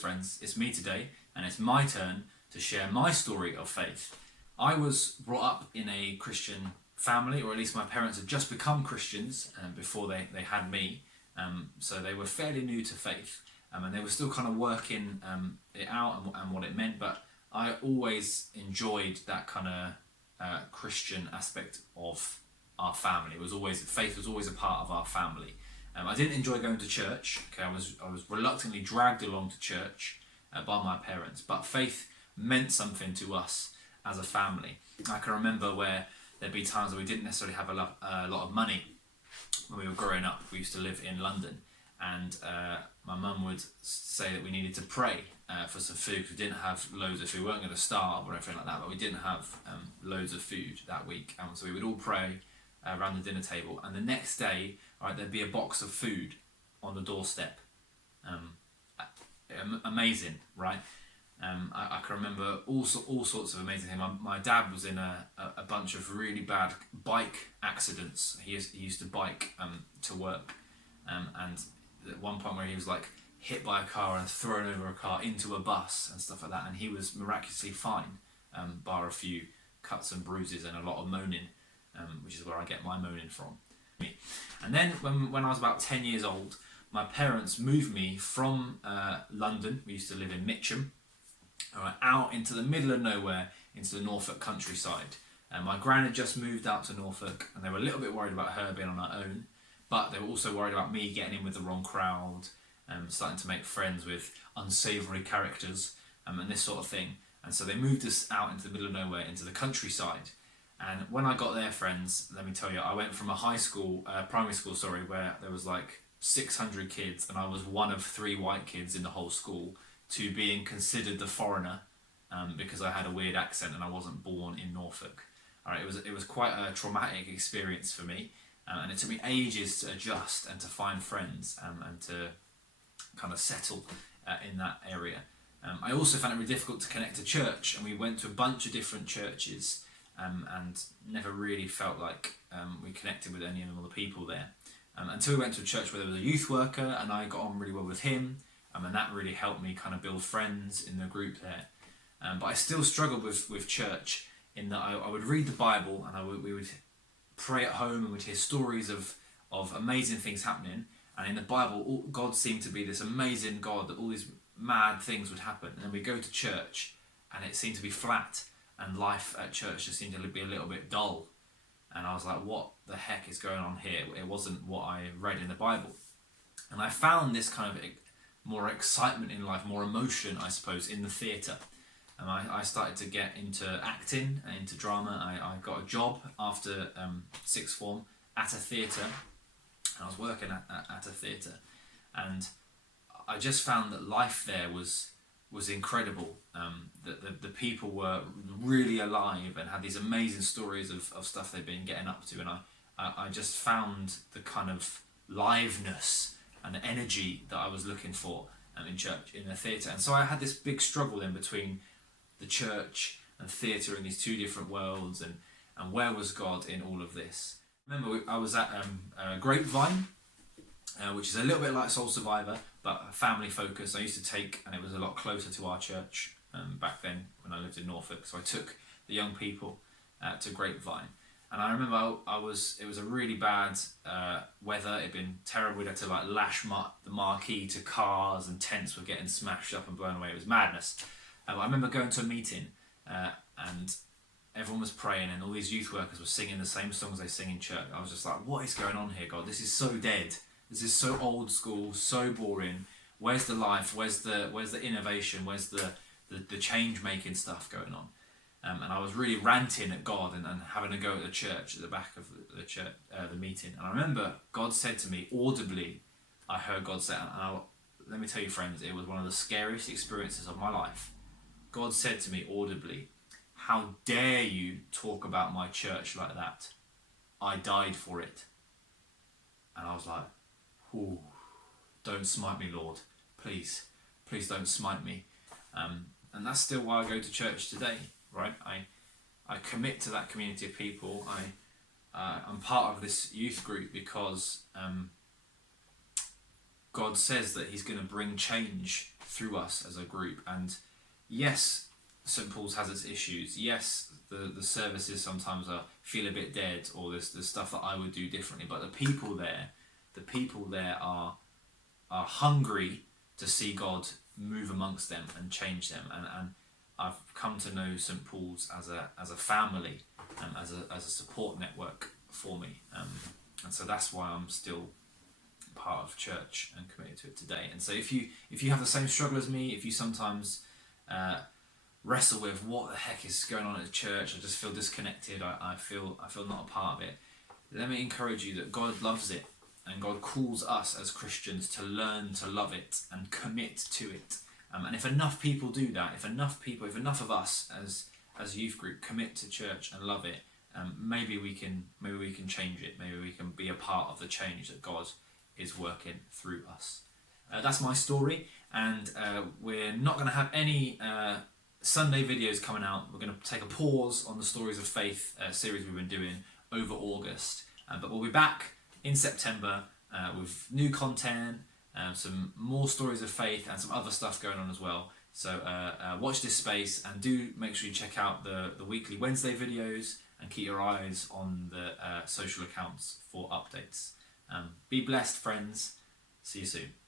Friends, it's me today, and it's my turn to share my story of faith. I was brought up in a Christian family, or at least my parents had just become Christians before they had me, so they were fairly new to faith, and they were still kind of working it out and what it meant, but I always enjoyed that kind of Christian aspect of our family. Faith was always a part of our family. I didn't enjoy going to church. Okay, I was reluctantly dragged along to church by my parents, but faith meant something to us as a family. I can remember where there'd be times where we didn't necessarily have a lot of money when we were growing up. We used to live in London, and my mum would say that we needed to pray for some food. We didn't have loads of food. We weren't going to starve or anything like that, but we didn't have loads of food that week, and so we would all pray around the dinner table, and the next day, right, there'd be a box of food on the doorstep. Amazing, right? I can remember all sorts of amazing things. My dad was in a bunch of really bad bike accidents. He used to bike to work, and at one point where he was like hit by a car and thrown over a car into a bus and stuff like that, and he was miraculously fine, bar a few cuts and bruises and a lot of moaning, which is where I get my moaning from. And then when I was about 10 years old, my parents moved me from London. We used to live in Mitcham, out into the middle of nowhere, into the Norfolk countryside. My gran had just moved out to Norfolk, and they were a little bit worried about her being on her own, but they were also worried about me getting in with the wrong crowd, starting to make friends with unsavoury characters, and this sort of thing. And so they moved us out into the middle of nowhere, into the countryside. And when I got there, friends, let me tell you, I went from a primary school, where there was like 600 kids, and I was one of 3 white kids in the whole school, to being considered the foreigner because I had a weird accent and I wasn't born in Norfolk. All right, it was quite a traumatic experience for me, and it took me ages to adjust and to find friends and to kind of settle in that area. I also found it really difficult to connect to church, and we went to a bunch of different churches. And never really felt like we connected with any of the people there. Until we went to a church where there was a youth worker, and I got on really well with him, and that really helped me kind of build friends in the group there. But I still struggled with church, in that I would read the Bible, and we would pray at home, and we'd hear stories of amazing things happening. And in the Bible, God seemed to be this amazing God, that all these mad things would happen. And then we go to church, and it seemed to be flat. And life at church just seemed to be a little bit dull. And I was like, what the heck is going on here? It wasn't what I read in the Bible. And I found this kind of more excitement in life, more emotion, I suppose, in the theatre. And I started to get into acting and into drama. I got a job after sixth form at a theatre. And I was working at a theatre. And I just found that life there was incredible. The people were really alive and had these amazing stories of stuff they'd been getting up to, and I just found the kind of liveness and the energy that I was looking for in church, in the theatre. And so I had this big struggle in between the church and theatre, in these two different worlds, and where was God in all of this? Remember, I was at Grapevine, which is a little bit like Soul Survivor, but family focused. I used to take, and it was a lot closer to our church back then when I lived in Norfolk. So I took the young people to Grapevine, and I remember it was a really bad weather. It'd been terrible. We'd had to like lash the marquee to cars, and tents were getting smashed up and blown away. It was madness. I remember going to a meeting, and everyone was praying, and all these youth workers were singing the same songs they sing in church. I was just like, what is going on here, God? This is so dead. This is so old school, so boring. Where's the life? Where's the innovation? Where's the change making stuff going on? And I was really ranting at God and having a go at the church at the back of the church, the meeting. And I remember God said to me audibly. I heard God say, let me tell you, friends, it was one of the scariest experiences of my life. God said to me audibly, "How dare you talk about my church like that? I died for it." And I was like, "Ooh, don't smite me, Lord. Please don't smite me." And that's still why I go to church today, right? I commit to that community of people. I'm part of this youth group because God says that he's going to bring change through us as a group. And yes, St Paul's has its issues. Yes, the services sometimes feel a bit dead, or there's stuff that I would do differently. But the people there are hungry to see God move amongst them and change them. And I've come to know St Paul's as a family, as a support network for me. And so that's why I'm still part of church and committed to it today. And so if you have the same struggle as me, if you sometimes wrestle with what the heck is going on at the church, I just feel disconnected, I feel not a part of it, let me encourage you that God loves it, and God calls us as Christians to learn to love it and commit to it. And if enough people do that, if enough of us as youth group commit to church and love it, maybe we can change it. Maybe we can be a part of the change that God is working through us. That's my story, and we're not going to have any Sunday videos coming out. We're going to take a pause on the Stories of Faith series we've been doing over August, but we'll be back in September with new content, some more stories of faith, and some other stuff going on as well. So watch this space, and do make sure you check out the weekly Wednesday videos, and keep your eyes on the social accounts for updates. Be blessed, friends. See you soon.